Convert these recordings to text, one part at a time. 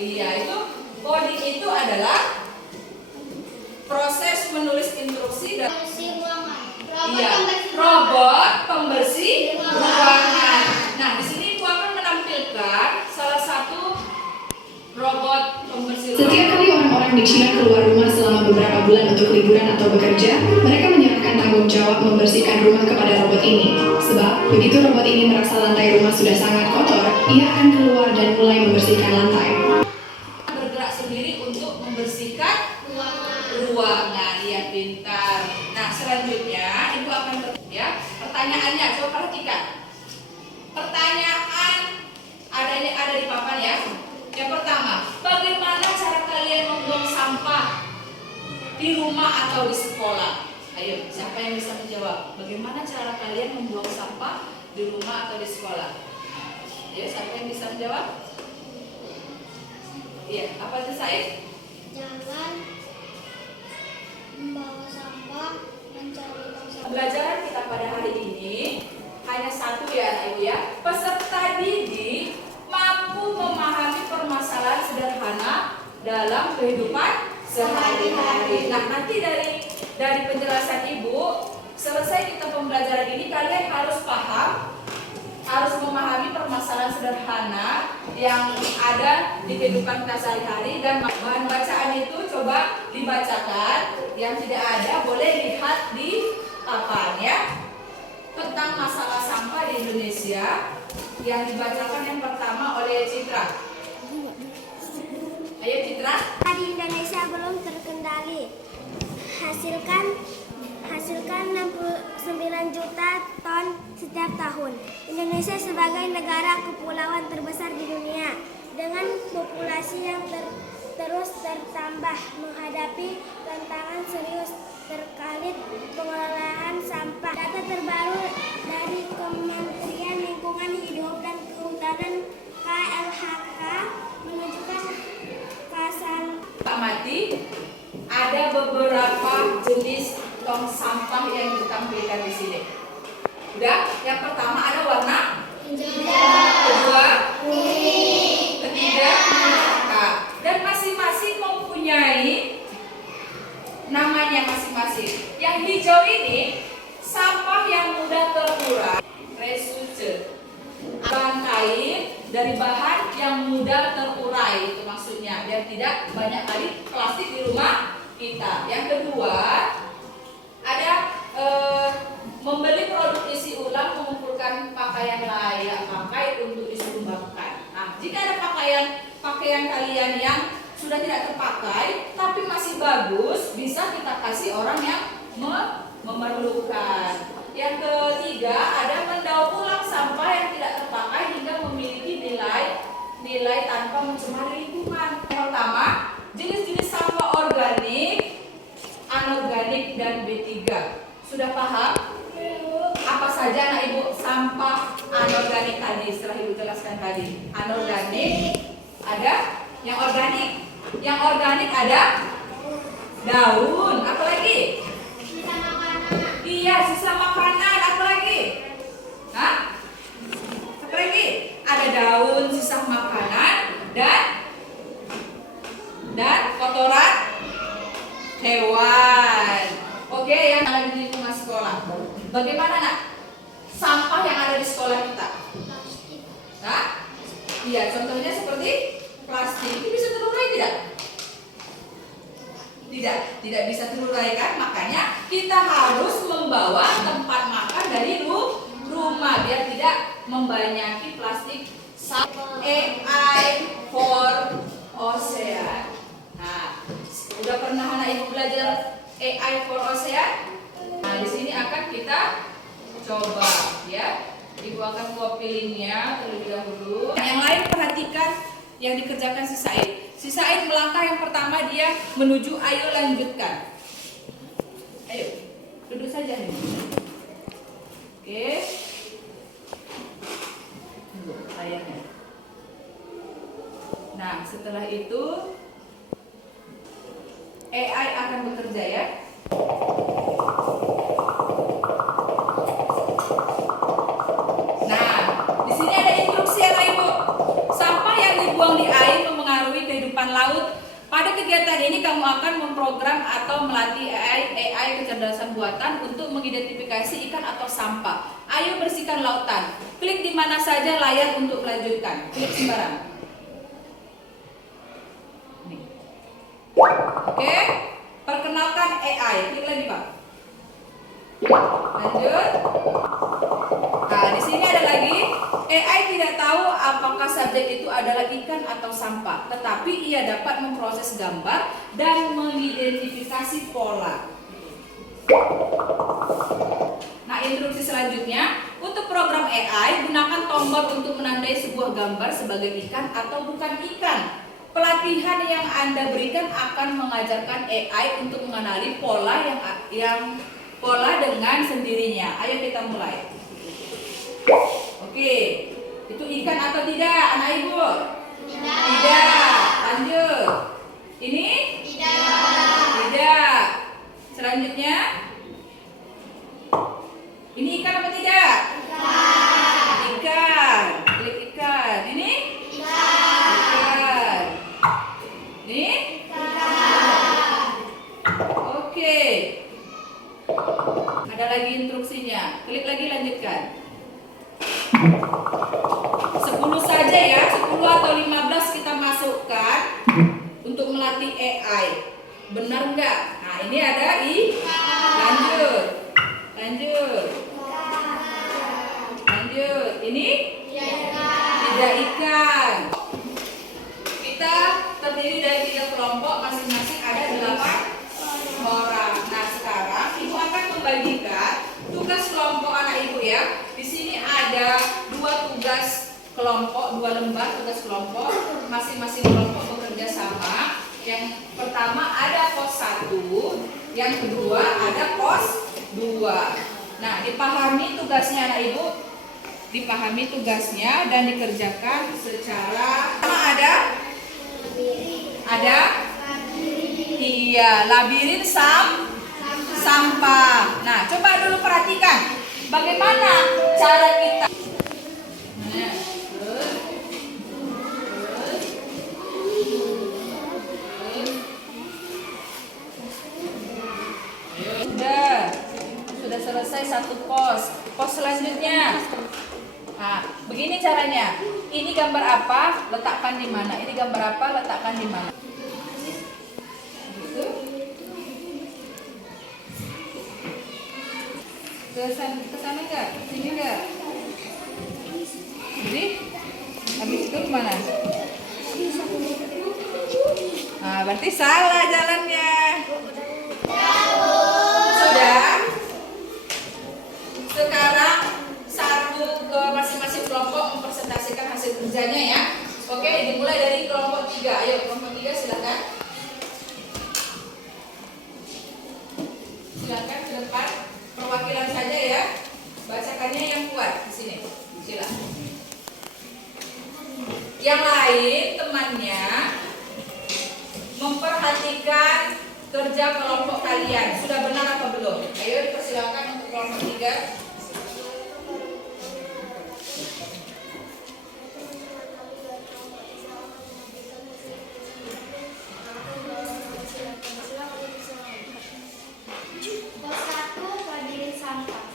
Iya, itu coding itu adalah proses menulis instruksi dan iya, robot pembersih ruangan. Nah, di sini Ibu akan menampilkan salah satu robot pembersih ruangan. Setiap kali orang-orang di China keluar rumah selama beberapa bulan untuk liburan atau bekerja, mereka menyerahkan tanggung jawab membersihkan rumah kepada robot ini. Sebab, begitu robot ini merasa lantai rumah sudah sangat kotor, ia akan keluar dan mulai membersihkan lantai. Bergerak sendiri untuk membersihkan ruangan. Ya, pintar. Nah, selanjutnya Ibu akan ya, pertanyaannya coba perhatikan. Pertanyaan ada di papan ya. Yang pertama, bagaimana cara kalian membuang sampah di rumah atau di sekolah? Ayo, siapa yang bisa menjawab? Bagaimana cara kalian membuang sampah di rumah atau di sekolah? Ya, siapa yang bisa menjawab? Iya, apa itu Said? Jangan membawa sampah, mencari tong sampah. Pembelajaran kita pada hari ini hanya satu ya anak ibu ya. Peserta didik mampu memahami permasalahan sederhana dalam kehidupan sehari-hari. Nah, nanti dari penjelasan ibu, selesai kita pembelajaran ini kalian harus paham, harus memahami permasalahan sederhana yang ada di kehidupan kita sehari-hari, dan bahan bacaan itu coba dibacakan. Yang tidak ada boleh lihat di papan ya, tentang masalah sampah di Indonesia, yang dibacakan yang pertama oleh Citra. Ayo Citra. Di Indonesia belum terkendali. Hasilkan 69 juta ton setiap tahun. Indonesia sebagai negara kepulauan terbesar di dunia dengan populasi yang terus bertambah menghadapi tantangan serius terkait pengelolaan sampah. Data terbaru dari Kementerian Lingkungan Hidup dan Kehutanan KLHK menunjukkan Pak Mati, ada beberapa jenis tong sampah yang ditampilkan di sini. Udah, yang pertama ada warna kedua ketiga dan masing-masing mempunyai namanya masing-masing. Yang hijau ini sampah yang mudah terurai, recycle. Bahan kain dari bahan yang mudah terurai, itu maksudnya, biar tidak banyak kali plastik di rumah kita. Yang kedua ada membeli produk isi ulang, mengumpulkan pakaian layak pakai untuk disumbangkan. Nah, jika ada pakaian kalian yang sudah tidak terpakai tapi masih bagus, bisa kita kasih orang yang memerlukan. Yang ketiga ada mendaur ulang sampah yang tidak terpakai hingga memiliki nilai tanpa mencemari lingkungan. Yang pertama, jenis-jenis sampah organik, anorganik dan B3. Sudah paham? Apa saja anak ibu sampah anorganik tadi setelah ibu jelaskan tadi? Anorganik ada, yang organik. Yang organik ada daun, apa lagi? Sisa makanan. Iya, sisa makanan, apa lagi? Hah? Apa lagi? Ada daun, sisa makanan dan kotoran hewan. Oke, yang ada di lingkungan sekolah. Bagaimana nak? Sampah yang ada di sekolah kita? Nah, iya, contohnya seperti plastik. Itu bisa terurai tidak? Tidak bisa terurai kan? Makanya kita harus membawa tempat makan dari rumah biar tidak membanyaki plastik. AI for Ocean. Nah, udah pernah anak ibu belajar AI for Ocean? Nah, di sini akan kita coba ya. Ibu akan copy linknya terlebih dahulu. Yang lain perhatikan yang dikerjakan si Said. Si Said melangkah yang pertama, dia menuju ayo lanjutkan. Ayo, duduk saja nih. Oke. Tunggu layarnya. Nah, setelah itu AI akan bekerja ya. Nah, di sini ada instruksi ya Ibu. Sampah yang dibuang di air mempengaruhi kehidupan kehidupan laut. Pada kegiatan ini kamu akan memprogram atau melatih AI kecerdasan buatan untuk mengidentifikasi ikan atau sampah. Ayo bersihkan lautan. Klik di mana saja layar untuk melanjutkan. Klik sembarang. Nih. Oke, perkenalkan AI. Klik lagi Pak. Lanjut. Nah, di sini ada lagi. AI tidak tahu apakah subjek itu adalah ikan atau sampah, tetapi ia dapat memproses gambar dan mengidentifikasi pola. Nah, instruksi selanjutnya, untuk program AI, gunakan tombol untuk menandai sebuah gambar sebagai ikan atau bukan ikan. Pelatihan yang Anda berikan akan mengajarkan AI untuk mengenali pola yang pola dengan sendirinya. Ayo kita mulai. Oke, itu ikan atau tidak, anak ibu? Tidak. Lanjut. Ini? Tidak. Selanjutnya, ini ikan apa tidak? Ikan. Klik ikan. Ini? Ikan. Ini? Oke. Ada lagi instruksinya. Klik lagi, lanjutkan. 10 saja ya, 10 atau 15 kita masukkan untuk melatih AI. Benar enggak? Nah, ini ada lanjut. Lanjut. Lanjut. Ini? Tidak ikan. Kita terdiri dari 3 kelompok, masing-masing ada 8 orang. Nah, sekarang ibu akan membagikan tugas kelompok anak ibu ya. Di sini ada 2 tugas kelompok, 2 lembar tugas kelompok. Masing-masing kelompok bekerja sama. Yang pertama ada pos 1, yang kedua ada pos 2. Nah, dipahami tugasnya anak ibu. Dipahami tugasnya dan dikerjakan secara ada iya, labirin sampah. Nah, coba dulu perhatikan bagaimana cara kita. Nah, sudah selesai 1 pos. Pos selanjutnya. Nah, begini caranya. Ini gambar apa? Letakkan di mana? Ini gambar apa? Letakkan di mana? Kesana enggak? Sini enggak? Jadi, habis itu kemana? Nah, berarti salah jalannya. Sudah? Sekarang satu ke masing-masing kelompok mempresentasikan hasil kerjanya ya. Oke, dimulai dari kelompok 3. Ayo, kelompok 3 silakan. Silakan ke depan. Perwakilan saja ya. Bacakannya yang kuat di sini. Silakan. Yang lain temannya memperhatikan kerja kelompok kalian. Sudah benar apa belum? Ayo dipersilakan untuk kelompok 3.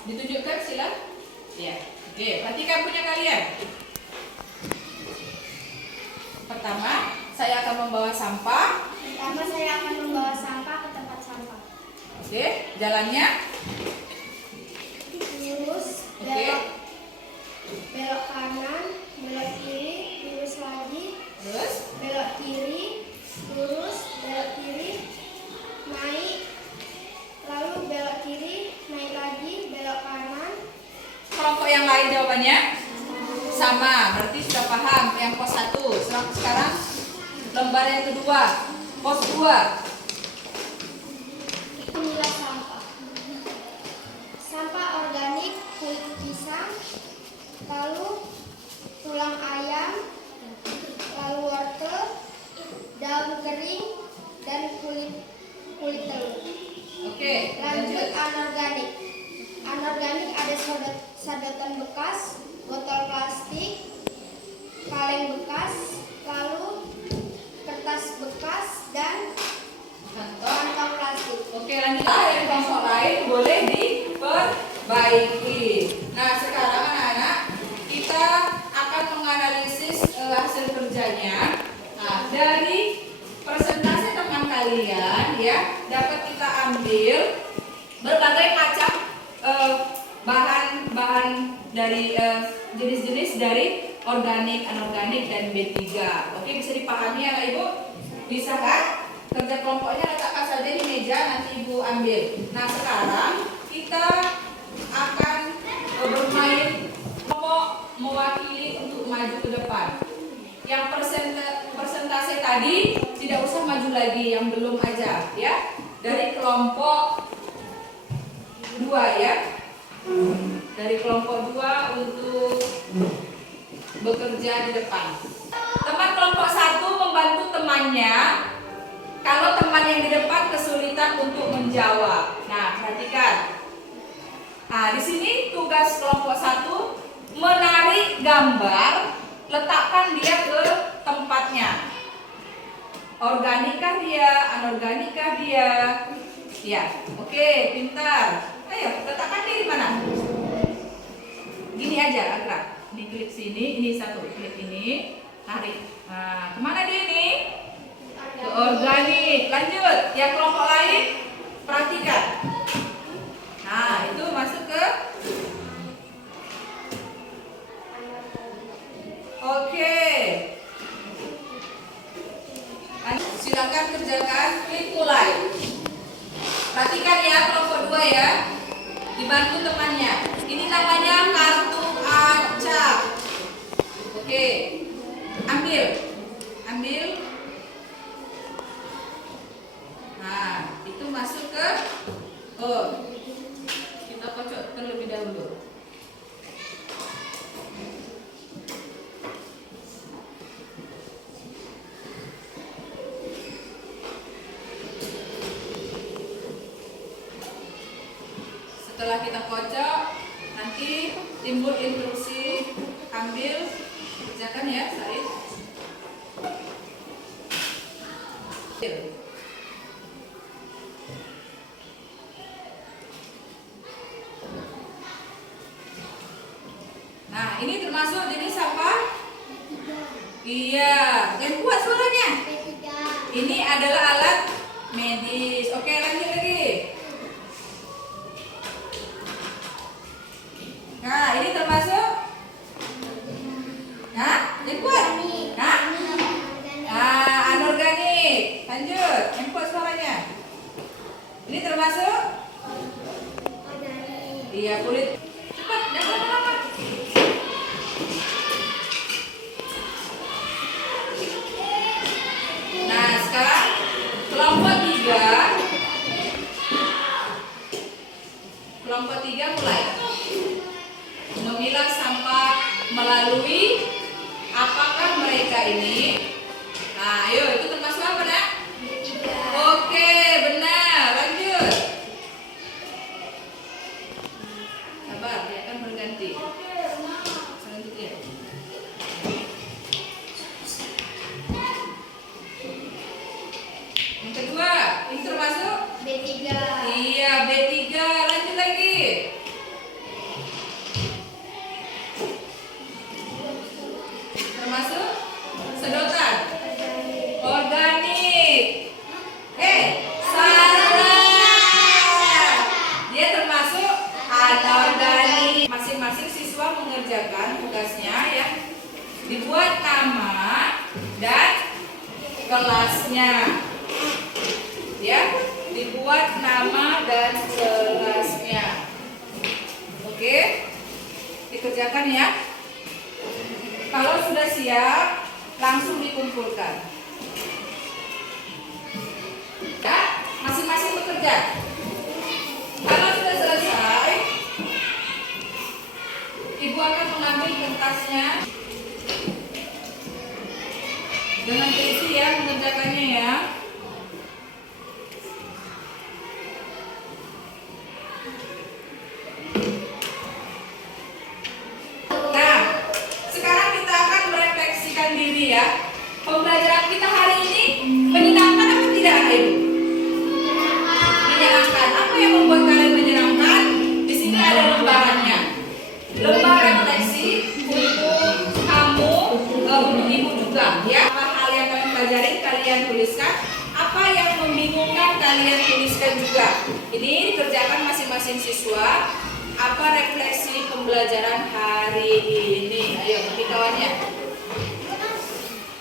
Ditunjukkan sila. Ya. Oke, perhatikan punya kalian. Pertama, saya akan membawa sampah. ke tempat sampah. Oke, jalannya. Lurus, Oke. belok kanan, belok kiri, lurus lagi, Terus, belok kiri, lurus, belok kiri, naik, lalu belok kiri, naik lagi, belok kanan. kelompok yang lain jawabannya sama. Berarti sudah paham yang pos 1. Sekarang lembar yang kedua, pos 2. Inilah sampah. Sampah organik, kulit pisang, lalu tulang ayam, lalu wortel, daun kering, dan kulit telur. Oke, Lanjut anorganik. Anorganik ada sedotan bekas, botol plastik, kaleng bekas, lalu kertas Dari kelompok lain boleh diperbaiki. Nah, sekarang anak-anak kita akan menganalisis hasil kerjanya. Nah, dari presentasi teman kalian ya dapat kita ambil berbagai macam bahan-bahan dari jenis-jenis dari organik, anorganik, dan B3. Oke, bisa dipahami ya Ibu? Bisa kan? Kerja kelompoknya letakkan saja di meja, nanti Ibu ambil. Nah, sekarang kita akan bermain kelompok mewakili untuk maju ke depan. Yang persentase tadi tidak usah maju lagi, yang belum aja ya. Dari kelompok 2 ya. Dari kelompok 2 untuk bekerja di depan. Teman kelompok 1 membantu temannya kalau teman yang di depan kesulitan untuk menjawab. Nah, perhatikan. Nah, di sini tugas kelompok 1 menarik gambar, letakkan dia ke tempatnya. Organikah dia, anorganikah dia? Ya, oke, pintar. Ayo, letakkan dia di mana? Gini aja, gerak. Ini klik sini, ini satu, klik ini, tarik. Nah, kemana dia ini? Ke organik. Lanjut, yang kelompok lain, perhatikan. Nah, itu masuk ke. Oke. Silakan kerjakan, klik mulai. Perhatikan ya kelompok 2 ya. Dibantu temannya. Ini namanya kartu acak. Oke. Ambil. Nah, itu masuk ke kita kocok terlebih dahulu. Setelah kita kocok, nanti timbul instruksi ambil, kerjakan ya, Said. Nah, ini termasuk jenis apa? Iya, yang kuat suaranya. Ini adalah alat medis. Oke, lanjut lagi. Nah, ini termasuk? Nah, yang kuat? Nah, anorganik. Lanjut, yang kuat suaranya. Ini termasuk? Iya, kulit. Cepat, jangan lama-lama. Nah, sekarang kelompok 3. Kelompok 3 mulai. Memilah sampah melalui apakah mereka ini? Nah, ayo itu termasuk apa, Nak? Oke, benar. Lanjut. Sabar, dia akan berganti. Selanjutnya. Yang kedua, ini termasuk? B3. Iya, B3. Lanjut lagi. Termasuk sedotan. Organik. Salah. Dia termasuk anorganik. Masing-masing siswa mengerjakan tugasnya ya. Dibuat nama dan kelasnya. Ya, dibuat nama dan kelasnya. Oke. Dikerjakan ya. Kalau sudah siap, langsung dikumpulkan. Ya, masing-masing bekerja. Kalau sudah selesai, Ibu akan mengambil kertasnya dengan teliti ya mengerjakannya ya. Pembelajaran kita hari ini menyenangkan atau tidak, Ibu? Menyenangkan. juga ya. Apa hal yang kalian pelajari kalian tuliskan. Apa yang membingungkan kalian tuliskan juga. Ini dikerjakan masing-masing siswa. Apa refleksi pembelajaran hari ini? Ayo bagi kawannya.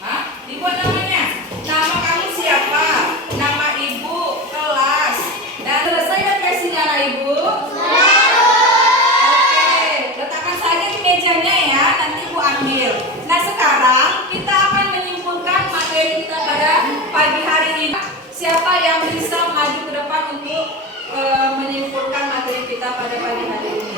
Hah? Dibuat namanya. Nama kamu siapa? Nama ibu, kelas. Dan selesai refleksinya anak ibu? Oke, letakkan saja di mejanya ya. Nanti ibu ambil. Nah sekarang kita akan menyimpulkan materi kita pada pagi hari ini. Siapa yang bisa maju ke depan untuk menyimpulkan materi kita pada pagi hari ini?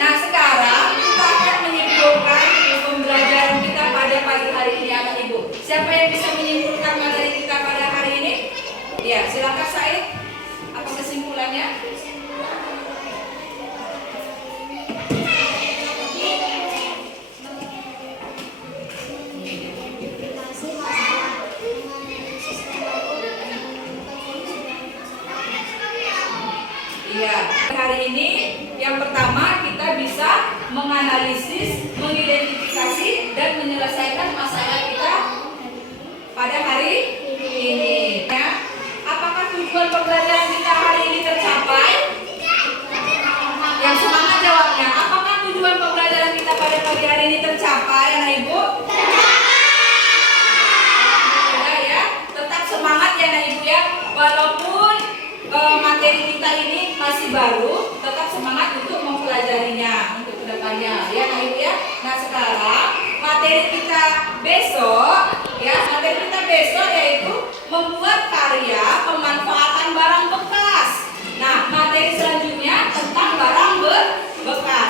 Nah sekarang kita akan menyimpulkan pembelajaran kita pada pagi hari ini anak ibu. Siapa yang bisa menyimpulkan materi kita pada hari ini? Ya silakan Said. Apa kesimpulannya? Iya, hari ini yang pertama kita bisa menganalisis, mengidentifikasi dan menyelesaikan masalah kita pada hari ini. Ya, apakah tujuan pembelajaran kita hari ini tercapai? Yang semangat jawabnya. Apakah tujuan pembelajaran kita pada pagi hari ini tercapai, anak ibu? Alhamdulillah ya, tetap semangat ya anak ibu ya. Walaupun materi kita ini masih baru, tetap semangat untuk mempelajarinya untuk kedepannya ya anak ibu ya. Nah sekarang materi kita besok ya, materi kita besok yaitu membuat karya pemanfaatan barang bekas. Nah materi selanjutnya tentang barang bekas.